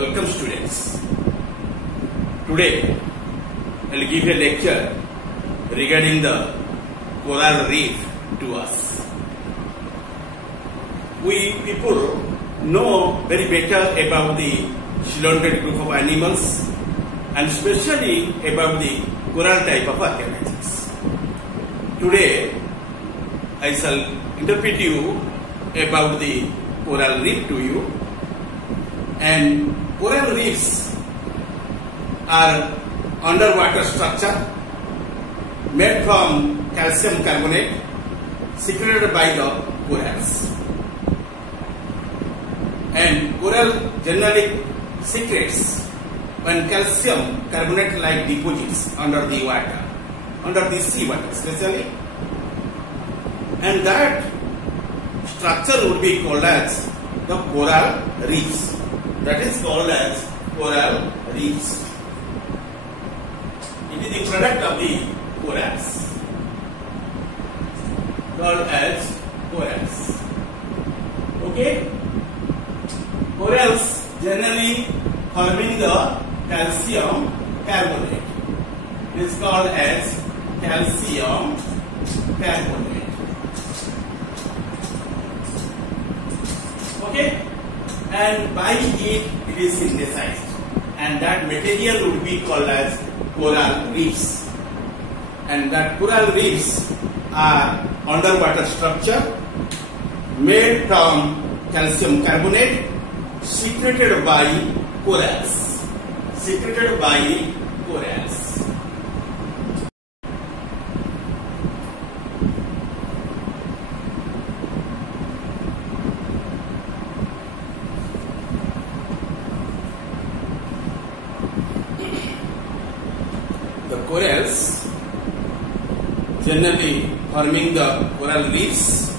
Welcome students. Today I will give a lecture regarding the coral reef to us. We people know very better about the coelenterates group of animals and especially about the coral type of organisms. Today I shall interpret you about the coral reef to you. And coral reefs are underwater structure made from calcium carbonate secreted by the corals. And coral generally secretes when calcium carbonate like deposits under the water, under the sea water especially. And that structure would be called as the coral reefs. That is called as coral reefs. It is the product of the corals, called as corals. Okay? Corals generally forming the calcium carbonate. It is called as calcium carbonate. Okay? And by it is synthesized, and that material would be called as coral reefs. And that coral reefs are underwater structure made from calcium carbonate secreted by corals. Secreted by corals. The corals generally forming the coral reefs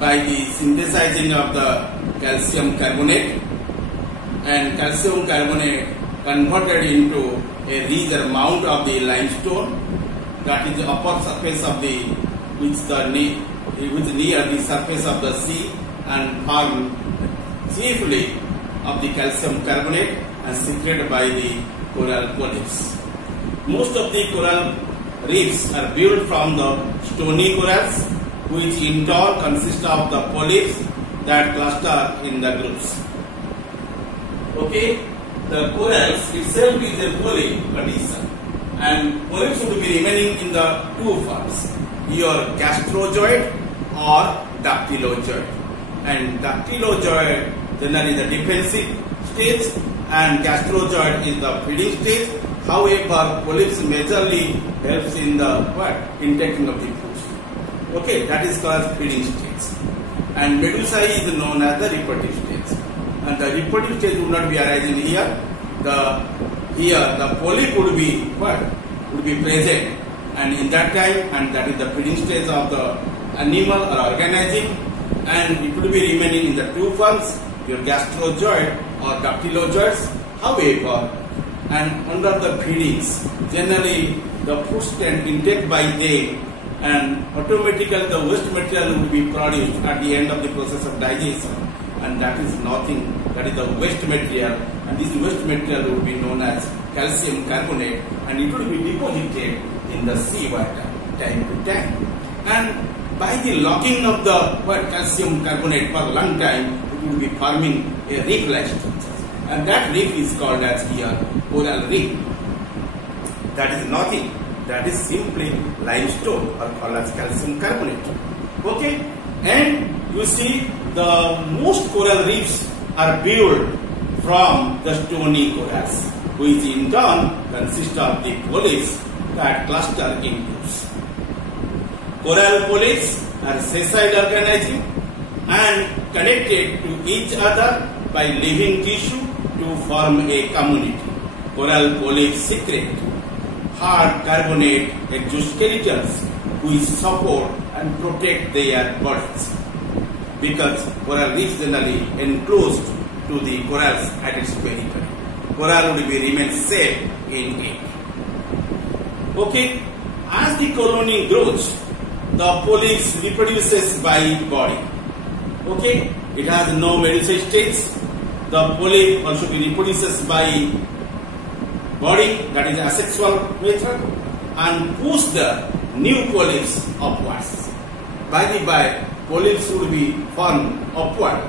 by the synthesizing of the calcium carbonate, and calcium carbonate converted into a rich amount of the limestone, that is the upper surface of the which near the surface of the sea, and formed chiefly of the calcium carbonate and secreted by the coral polyps. Most of the coral reefs are built from the stony corals, which in turn consist of the polyps that cluster in the groups. Okay, the corals itself is a polyp condition, and polyps would be remaining in the two forms, either gastrozoid or dactylozoid. And dactylozoid generally the defensive stage, and gastrozoid is the feeding stage. However, polyps majorly helps in the intaking of the food. Okay, that is called feeding stage. And medusa is known as the reproductive stage. And the reproductive stage would not be arising here. The polyp would be would be present, and in that time, and that is the feeding stage of the animal or organism, and it would be remaining in the two forms, your gastrozoid or dactylozoids. However, and under the feedings, generally the food stand intake by them, and automatically the waste material will be produced at the end of the process of digestion, and that is nothing, that is the waste material, and this waste material will be known as calcium carbonate, and it will be deposited in the sea water time to time. And by the locking of the calcium carbonate for a long time, it will be forming a reef-like structure. And that reef is called as here coral reef. That is nothing. That is simply limestone or called as calcium carbonate. Okay? And you see the most coral reefs are built from the stony corals, which in turn consist of the polyps that cluster in groups. Coral polyps are sessile organisms and connected to each other by living tissue to form a community. Coral polyps secrete hard carbonate exoskeletons which support and protect their bodies, because coral reefs generally enclosed to the corals at its periphery. Coral would be remain safe in it. Okay, as the colony grows, the polyps reproduces by body. Okay, it has no medusa stage, the polyp also reproduces by body, that is asexual method, and push the new polyps upwards. By the by, polyps would be formed upward.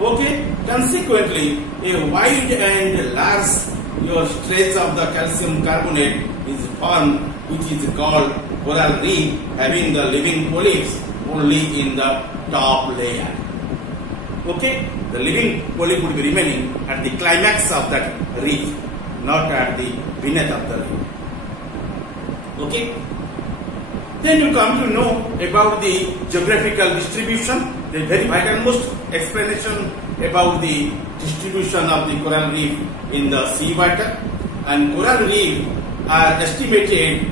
Okay, consequently, a wide and large stretch of the calcium carbonate is formed, which is called coral reef, having the living polyps only in the top layer. Okay, the living polyp would be remaining at the climax of that reef, not at the beneath of the reef. Okay, then you come to know about the geographical distribution, the very vital-most explanation about the distribution of the coral reef in the sea water. And coral reef are estimated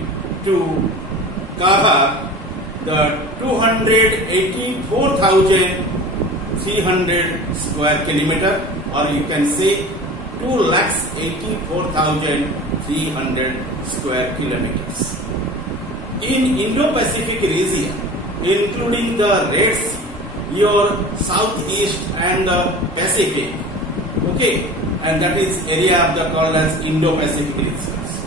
to cover the 284,300 square kilometer, or you can say 2,84,300 square kilometers. In Indo-Pacific region, including the Red Sea, your southeast and the Pacific, okay, and that is area of the called as Indo-Pacific regions,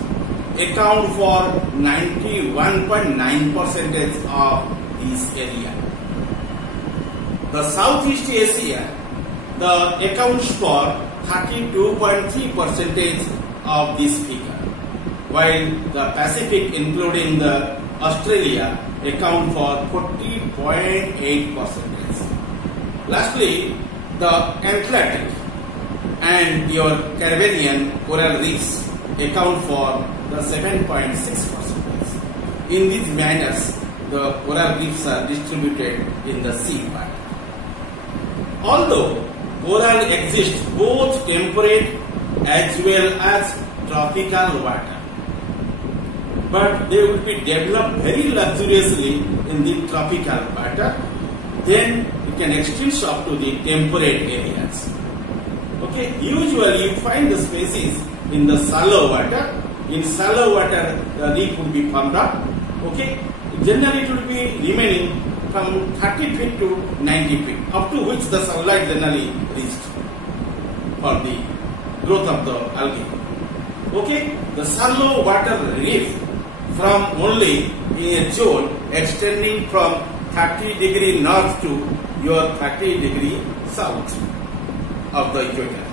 account for 91.9% of this area. The Southeast Asia, the accounts for 32.3% of this figure, while the Pacific, including the Australia, account for 40.8%. Lastly, the Atlantic and your Caribbean coral reefs account for the 7.6%. In these manners, the coral reefs are distributed in the sea water. Although coral exists both temperate as well as tropical water, but they will be developed very luxuriously in the tropical water, then you can extend up to the temperate areas. Okay, usually you find the species in the shallow water. In shallow water, the reef will be formed up. Okay, generally it will be remaining from 30 feet to 90 feet, up to which the sunlight generally reached for the growth of the algae. Okay, the shallow water reef from only in a zone extending from 30° north to your 30° south of the equator.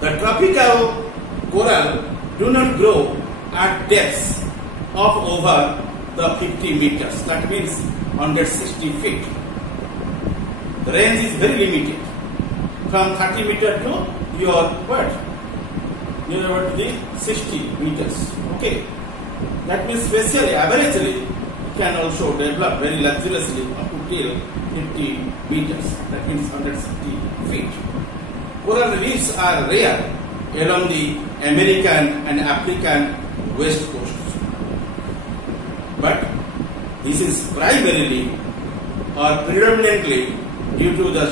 The tropical coral do not grow at depths of over the 50 meters, that means 160 feet. The range is very limited, from 30 meters to your what? Near to the 60 meters. Okay, that means spatially, averagely, you can also develop very luxuriously up to till 50 meters, that means 160 feet. Coral reefs are rare along the American and African west coasts. But this is primarily or predominantly due to the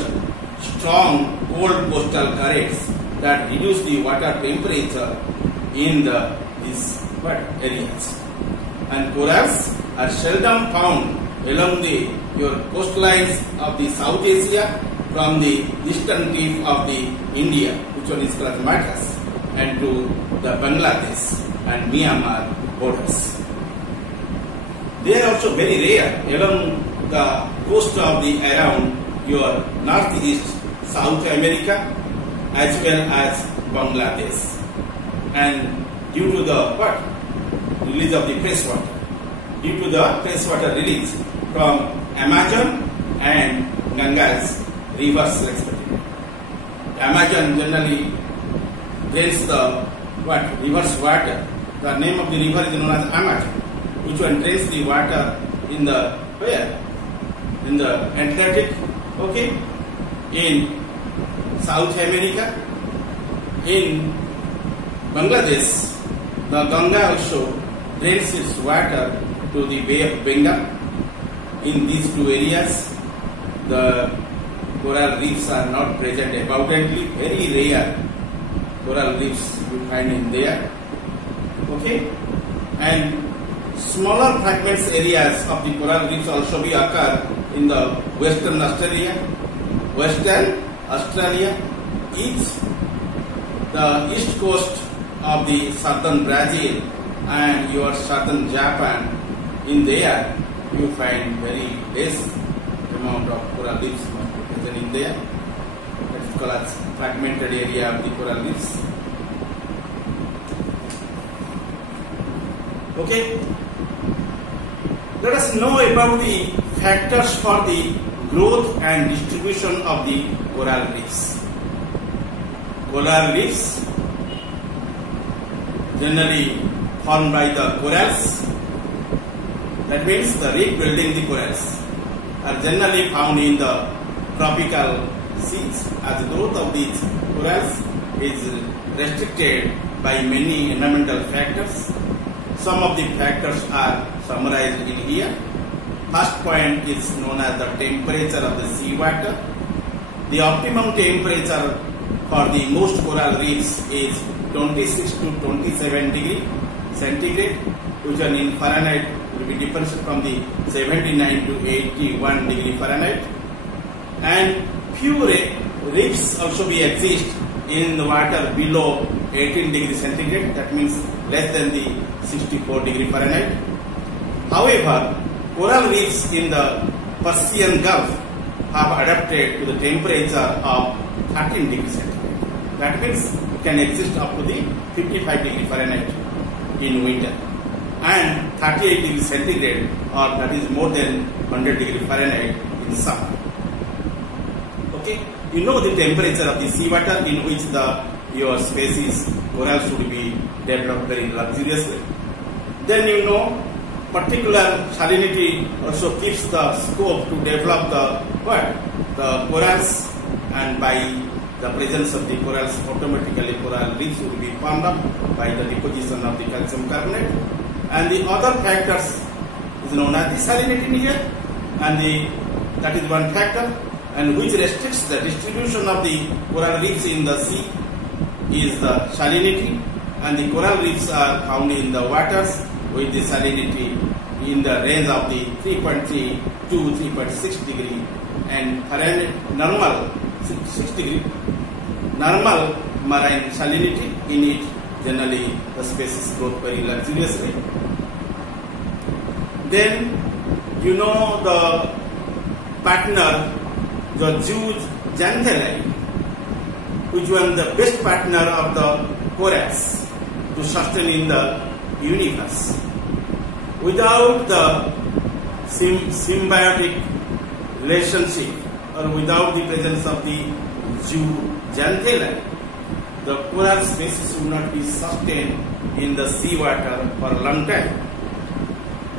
strong cold coastal currents that reduce the water temperature in these areas. And corals are seldom found along your coastlines of the South Asia from the eastern tip of the India, which one is called Madras, and to the Bangladesh and Myanmar borders. They are also very rare along the coast of the around your northeast South America as well as Bangladesh. And due to the release of the fresh water, due to the fresh water release from Amazon and Ganges rivers respectively. Amazon generally drains the reverse water. The name of the river is known as Amazon, which one drains the water in the where? In the Atlantic, okay, in South America, in Bangladesh. The Ganga also drains its water to the Bay of Bengal. In these two areas, the coral reefs are not present abundantly, very rare coral reefs you find in there. Okay, and smaller fragments areas of the coral reefs also occur in the Western Australia, Western Australia, the east coast of the southern Brazil and your southern Japan. In there, you find very less amount of coral reefs present in there. That is called as fragmented area of the coral reefs. Okay. Let us know about the factors for the growth and distribution of the coral reefs. Coral reefs generally formed by the corals. That means the reef building the corals are generally found in the tropical seas. As growth of these corals is restricted by many environmental factors. Some of the factors are summarized in here. First point is known as the temperature of the seawater. The optimum temperature for the most coral reefs is 26 to 27 degree centigrade, which in Fahrenheit will be different from the 79 to 81 degree Fahrenheit. And few reefs also be exist in the water below 18 degree centigrade, that means less than the 64 degree Fahrenheit. However, coral reefs in the Persian Gulf have adapted to the temperature of 13 degree centigrade. That means it can exist up to the 55 degree Fahrenheit in winter and 38 degree centigrade, or that is more than 100 degree Fahrenheit in summer. Okay, you know the temperature of the seawater in which your species coral should be developed very luxuriously. Then you know particular salinity also keeps the scope to develop the corals, and by the presence of the corals automatically coral reefs will be formed up by the deposition of the calcium carbonate. And the other factors is known as the salinity here, and that is one factor, and which restricts the distribution of the coral reefs in the sea is the salinity, and the coral reefs are found in the waters with the salinity in the range of the 3.3 to 3.6 degree, and normal 6 degree normal marine salinity in it. Generally the species grow very luxuriously. Then you know the partner, the zooxanthellae, which was the best partner of the corals to sustain in the universe. Without the symbiotic relationship, or without the presence of the zooxanthellae, the coral species would not be sustained in the seawater for a long time.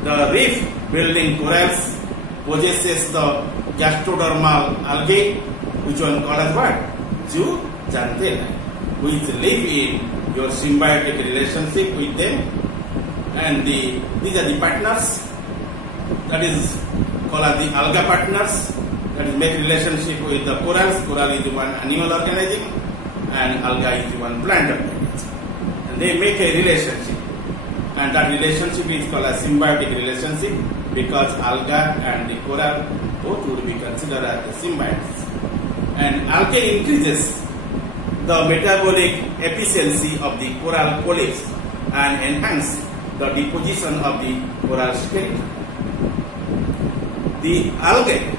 The reef building corals possesses the gastrodermal algae, which one called as what? Zooxanthellae, which live in your symbiotic relationship with them, and these are the partners, that is called as the alga partners, that is make relationship with the corals. Coral is one animal organism and alga is one plant organism, and they make a relationship, and that relationship is called a symbiotic relationship because alga and the coral both would be considered as the symbionts. And algae increases the metabolic efficiency of the coral polyps and enhance the deposition of the coral skeleton. The algae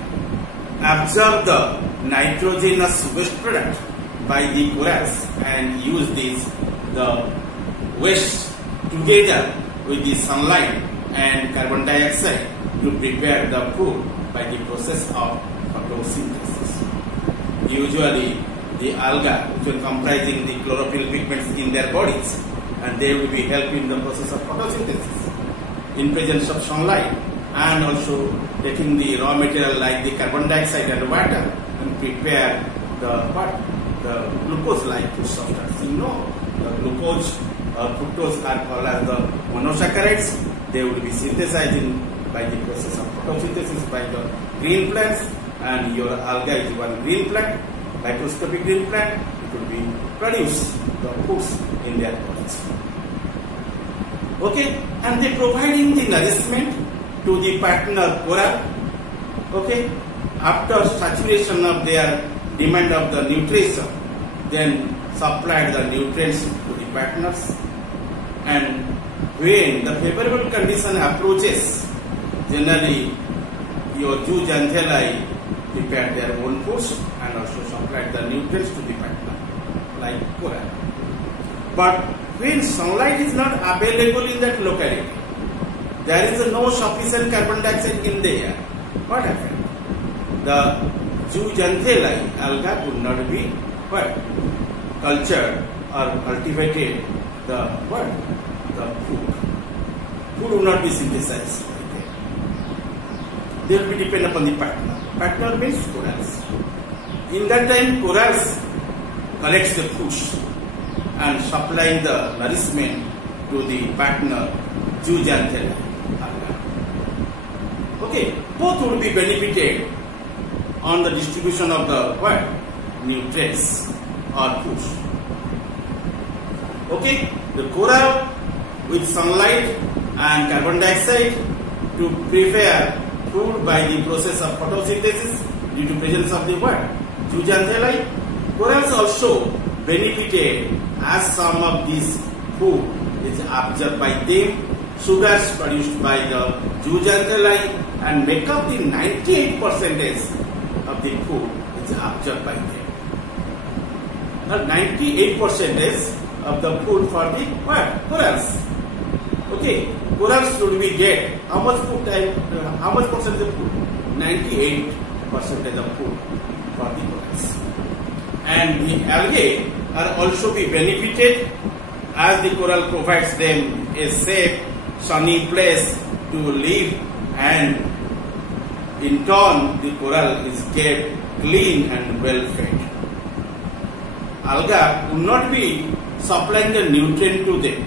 absorb the nitrogenous waste product by the corals and use the waste together with the sunlight and carbon dioxide to prepare the food by the process of photosynthesis. Usually the algae, which are comprising the chlorophyll pigments in their bodies, and they will be helping the process of photosynthesis in presence of sunlight, and also taking the raw material like the carbon dioxide and water and prepare the glucose-like food substance. You know, the glucose or fructose are called as the monosaccharides. They will be synthesized by the process of photosynthesis by the green plants, and your alga is one green plant, microscopic green plant. It will be produce the foods in their bodies. Okay, and they providing the nourishment to the partner coral. Okay, after saturation of their demand of the nutrition, then supply the nutrients to the partners. And when the favorable condition approaches, generally your zooxanthellae prepare their own foods and also supply the nutrients to the partner, like coral. But when sunlight is not available in that locality, there is no sufficient carbon dioxide in the air, what happens? The zooxanthellae alga would not be cultured or cultivated. The food will not be synthesized. They will be dependent upon the partner. Partner means corals. In that time, corals collects the foods and supplying the nourishment to the partner zooxanthellae alga. Okay, both will be benefited on the distribution of the nutrients or foods. Okay, the coral with sunlight and carbon dioxide to prepare food by the process of photosynthesis due to presence of the zooxanthellae. Corals also benefited as some of this food is absorbed by them, sugars produced by the zooxanthellae and make up the 98% of the food is absorbed by them. Now 98% of the food for the corals. Okay, corals should we get how much food how much percentage of food? 98% of food for the corals. And the algae are also be benefited as the coral provides them a safe, sunny place to live, and in turn the coral is kept clean and well fed. Alga would not be supplying the nutrient to them.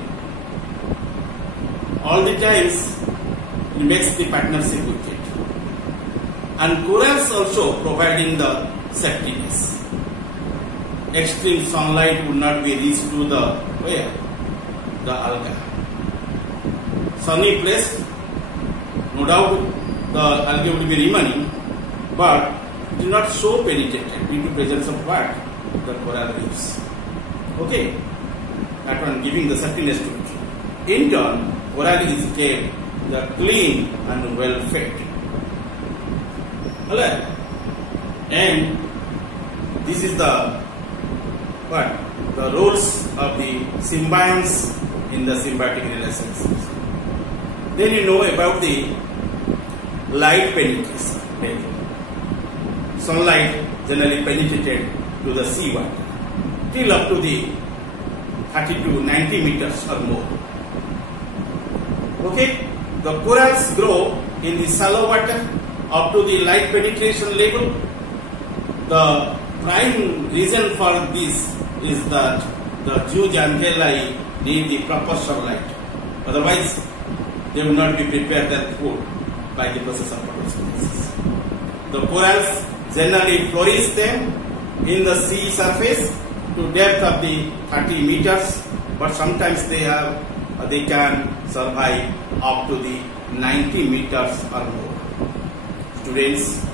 All the times it makes the partnership with it. And corals also providing the safetiness. Extreme sunlight would not be reached to the alga. Sunny place, no doubt the algae will be remaining, but it is not so penetrated due to presence of the coral reefs. Okay, that one giving the safetiness to it. In turn, coral is kept the clean and well fed. Alright, and this is the roles of the symbionts in the symbiotic relationships. Then you know about the light penetration. Sunlight generally penetrated to the seawater till up to the 30 to 90 meters or more. Okay, the corals grow in the shallow water up to the light penetration level. The prime reason for this is that the zooxanthellae need the proper sunlight. Otherwise, they will not be prepared their food by the process of photosynthesis. The corals generally flourish them in the sea surface to depth of the 30 meters, but sometimes they can survive up to the 90 meters or more. Students,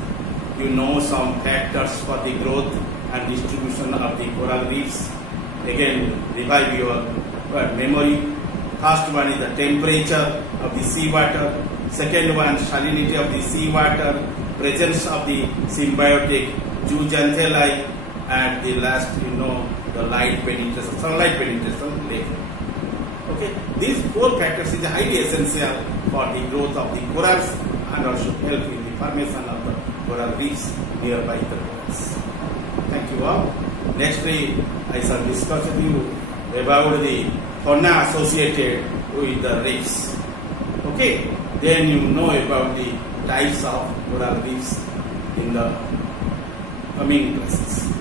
you know some factors for the growth and distribution of the coral reefs. Again, revive your memory. First one is the temperature of the seawater. Second one, salinity of the seawater, presence of the symbiotic zooxanthellae, and the last, the light penetration, sunlight penetration later. Okay, these four factors is highly essential for the growth of the corals and also help in the formation of the coral reefs nearby the corals. Thank you all. Next week, I shall discuss with you about the fauna associated with the reefs. Okay, then you know about the types of coral reefs in the coming classes.